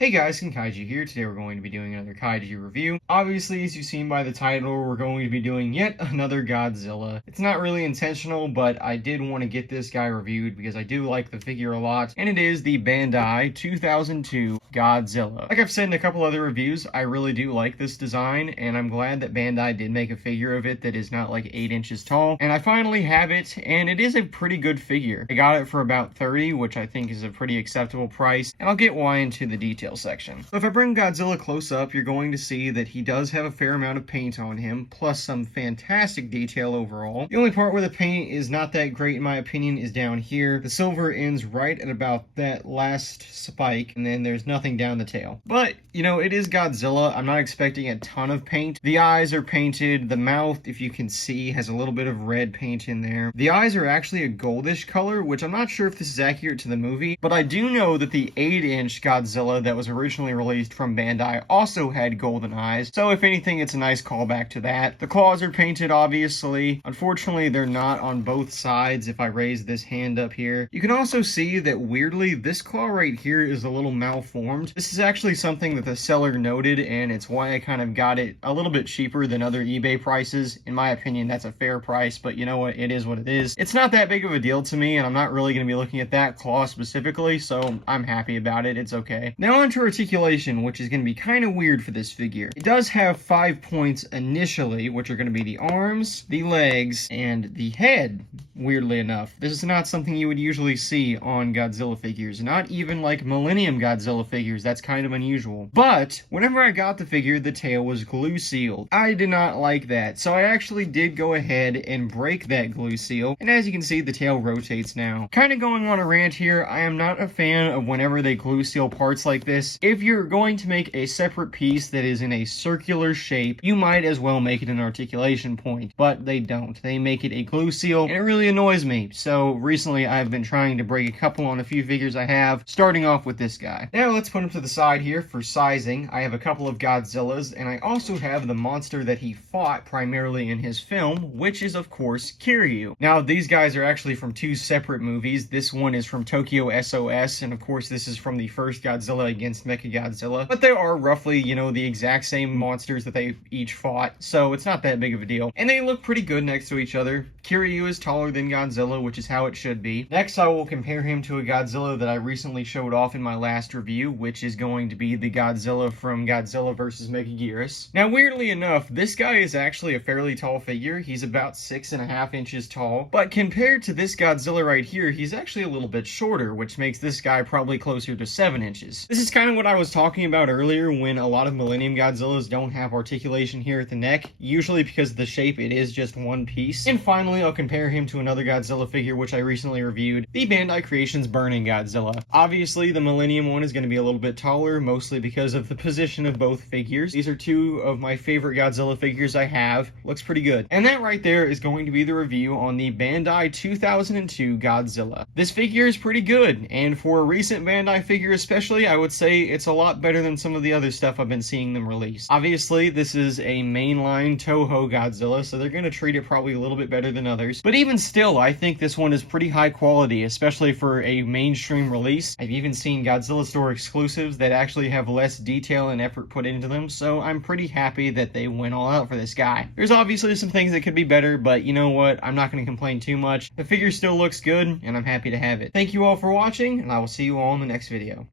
Hey guys, Kaiju here. Today we're going to be doing another Kaiju review. Obviously, as you've seen by the title, we're going to be doing yet another Godzilla. It's not really intentional, but I did want to get this guy reviewed because I do like the figure a lot, and it is the Bandai 2002 Godzilla. Like I've said in a couple other reviews, I really do like this design, and I'm glad that Bandai did make a figure of it that is not like 8 inches tall, and I finally have it, and it is a pretty good figure. I got it for about $30, which I think is a pretty acceptable price, and I'll get why into the details section. So if I bring Godzilla close up, you're going to see that he does have a fair amount of paint on him, plus some fantastic detail overall. The only part where the paint is not that great in my opinion is down here. The silver ends right at about that last spike, and then there's nothing down the tail. But, you know, it is Godzilla. I'm not expecting a ton of paint. The eyes are painted. The mouth, if you can see, has a little bit of red paint in there. The eyes are actually a goldish color, which I'm not sure if this is accurate to the movie, but I do know that the 8-inch Godzilla that was originally released from Bandai also had golden eyes, so if anything, it's a nice callback to that. The claws are painted, obviously. Unfortunately, they're not on both sides if I raise this hand up here. You can also see that, weirdly, this claw right here is a little malformed. This is actually something that the seller noted, and it's why I kind of got it a little bit cheaper than other eBay prices. In my opinion, that's a fair price, but you know what? It is what it is. It's not that big of a deal to me, and I'm not really going to be looking at that claw specifically, so I'm happy about it. It's okay. Now on to articulation, which is going to be kind of weird for this figure. It does have 5 points initially, which are going to be the arms, the legs, and the head, weirdly enough. This is not something you would usually see on Godzilla figures, not even like Millennium Godzilla figures. That's kind of unusual. But whenever I got the figure, the tail was glue sealed. I did not like that, so I actually did go ahead and break that glue seal, and as you can see, the tail rotates now. Kind of going on a rant here, I am not a fan of whenever they glue seal parts like this. If you're going to make a separate piece that is in a circular shape, you might as well make it an articulation point, but they don't. They make it a glue seal, and it really annoys me. So recently I've been trying to break a couple on a few figures I have, starting off with this guy. Now let's put him to the side here for sizing. I have a couple of Godzillas, and I also have the monster that he fought primarily in his film, which is of course Kiryu. Now these guys are actually from 2 separate movies. This one is from Tokyo SOS, and of course this is from the first Godzilla against Mechagodzilla, but they are roughly, you know, the exact same monsters that they each fought, so it's not that big of a deal. And they look pretty good next to each other. Kiryu is taller than Godzilla, which is how it should be. Next, I will compare him to a Godzilla that I recently showed off in my last review, which is going to be the Godzilla from Godzilla vs. Megaguirus. Now, weirdly enough, this guy is actually a fairly tall figure. He's about 6.5 inches tall, but compared to this Godzilla right here, he's actually a little bit shorter, which makes this guy probably closer to 7 inches. This is kind of what I was talking about earlier when a lot of Millennium Godzillas don't have articulation here at the neck, usually because of the shape, it is just one piece. And finally, I'll compare him to another Godzilla figure which I recently reviewed, the Bandai Creations Burning Godzilla. Obviously, the Millennium one is going to be a little bit taller, mostly because of the position of both figures. These are 2 of my favorite Godzilla figures I have. Looks pretty good. And that right there is going to be the review on the Bandai 2002 Godzilla. This figure is pretty good, and for a recent Bandai figure especially, I would say it's a lot better than some of the other stuff I've been seeing them release. Obviously, this is a mainline Toho Godzilla, so they're going to treat it probably a little bit better than others. But even still, I think this one is pretty high quality, especially for a mainstream release. I've even seen Godzilla Store exclusives that actually have less detail and effort put into them, so I'm pretty happy that they went all out for this guy. There's obviously some things that could be better, but you know what? I'm not going to complain too much. The figure still looks good, and I'm happy to have it. Thank you all for watching, and I will see you all in the next video.